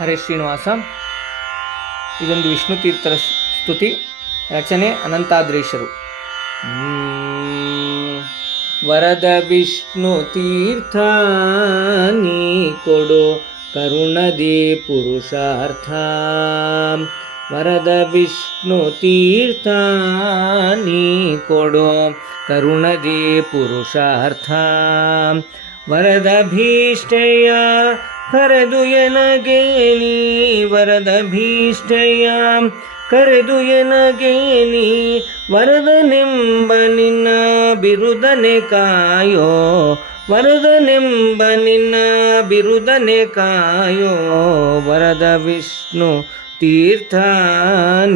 ಹರೇ ಶ್ರೀನಿವಾಸ. ಇದೊಂದು ವಿಷ್ಣು ತೀರ್ಥರ ಸ್ತುತಿ. ರಚನೆ ಅನಂತಾದ್ರೀಶರು. ವರದ ವಿಷ್ಣು ತೀರ್ಥ ನೀ ಕೊಡು ಕರುಣದಿ ಪುರುಷಾರ್ಥ. ವರದ ವಿಷ್ಣು ತೀರ್ಥ ನೀ ಕೊಡು ಕರುಣದಿ ಪುರುಷಾರ್ಥ. ವರದ ಭೀಷ್ಟೆಯ ಕರೆದು ಎನಗೆ ನೀ, ವರದ ಭೀಷ್ಟೆಯ ಕರೆದು ಎನಗೆ ನೀ, ವರದನೆಂಬ ನಿನ್ನ ಬಿರುದನೆ ಕಾಯೋ, ವರದನೆಂಬ ನಿನ್ನ ಬಿರುದನೆ ಕಾಯೋ. ವರದ ವಿಷ್ಣು ತೀರ್ಥ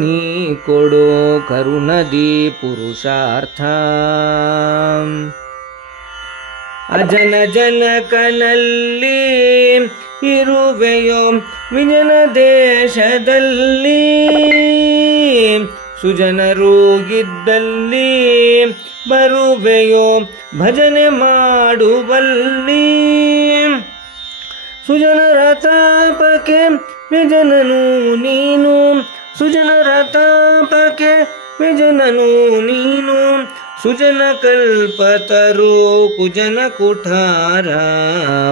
ನೀ ಕೊಡು ಕರುಣದಿ ಪುರುಷಾರ್ಥ. ಅಜನ ಜನಕನಲ್ಲಿ ಇರುವೆಯೋ ವಿಜನ ದೇಶದಲ್ಲಿ, ಸುಜನರು ಇದ್ದಲ್ಲಿ ಬರುವೆಯೋ ಭಜನೆ ಮಾಡುವಲ್ಲಿ. ಸುಜನರ ತಾಪಕ್ಕೆ ವಿಜನನು ನೀನು, ಸುಜನರ ತಾಪಕ್ಕೆ ವಿಜನನು ನೀನು. ಸುಜನ ಕಲ್ಪತರು ಕುಜನ ಕುಠಾರ.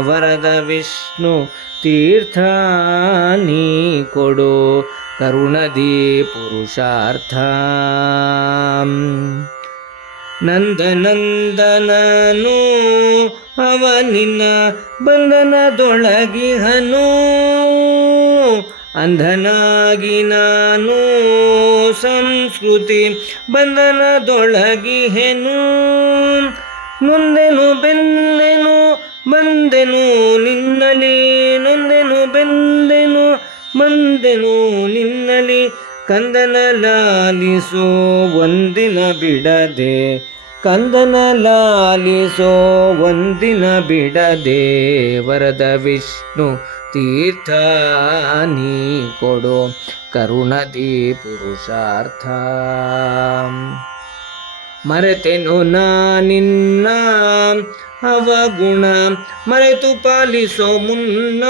ವರದ ವಿಷ್ಣು ತೀರ್ಥ ನೀ ಕೊಡು ಕರುಣದಿ ಪುರುಷಾರ್ಥ. ನಂದನಂದನನು ಅವ ನಿನ್ನ ಬಂಧನದೊಳಗಿಹನು, ಅಂಧನಾಗಿ ನಾನು ಸಂಸ್ಕೃತಿ ಬಂಧನದೊಳಗಿಹೆನು. ನೊಂದೆನು ಬೆಂದೆನು ಬಂದೆನು ನಿನ್ನಲಿ, ನೊಂದೆನು ಬೆಂದೆನು ಬಂದೆನು ನಿನ್ನಲಿ. ಕಂದನ ಲಾಲಿಸೋ ಒಂದಿನ ಬಿಡದೆ, ಕಂದನ ಲಾಲಿಸೋ ಒಂದಿನ ಬಿಡದೆ. ವರದ ವಿಷ್ಣು ತೀರ್ಥ ನೀ ಕೊಡು ಕರುಣದಿ ಪುರುಷಾರ್ಥ. ಮರೆತೆನು ನಾನಿನ್ನ ಅವಗುಣ ಮರೆತು ಪಾಲಿಸೋ ಮುನ್ನ,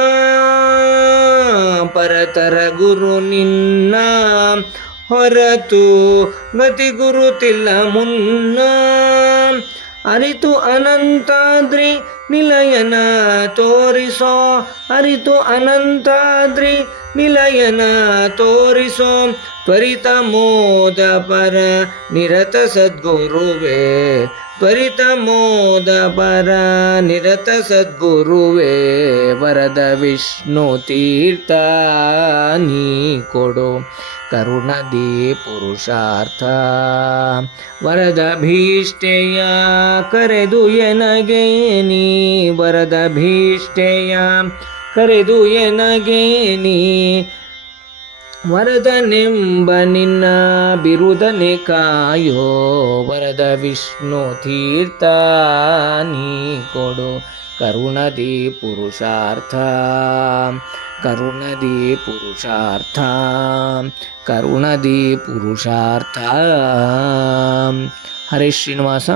ಪರತರ ಗುರು ನಿನ್ನ ಹೊರತು ಗತಿ ಗುರುತಿಲ್ಲ ಮುನ್ನ. ಅರಿತು ಅನಂತಾದ್ರಿ ನಿಲಯನ ತೋರಿಸೋ, ಅರಿತು ಅನಂತಾದ್ರಿ ನಿಲಯನ ತೋರಿಸೋ. ತ್ವರಿತ ಮೋದ ಪರ ನಿರತ ಸದ್ಗುರುವೇ, ತ್ವರಿತ ಮೋದ ಪರ ನಿರತ ಸದ್ಗುರುವೇ. ವರದ ವಿಷ್ಣು ತೀರ್ಥ ನೀ ಕೊಡು ಕರುಣದಿ ಪುರುಷಾರ್ಥ. ವರದ ಭೀಷ್ಟೆಯ ಕರೆದು ಎನಗೆ ನೀ, ವರದ ಭೀಷ್ಟೆಯ ಕರೆದು ಎನಗೆ ನೀ. ವರದನೆಂಬ ನಿನ್ನ ಬಿರುದನೆ ಕಾಯೋ. ವರದ ವಿಷ್ಣು ತೀರ್ಥ ನೀ ಕೊಡು ಕರುಣದಿ ಪುರುಷಾರ್ಥ. ಕರುಣದಿ ಪುರುಷಾರ್ಥ, ಕರುಣದಿ ಪುರುಷಾರ್ಥ. ಹರೇ ಶ್ರೀನಿವಾಸ.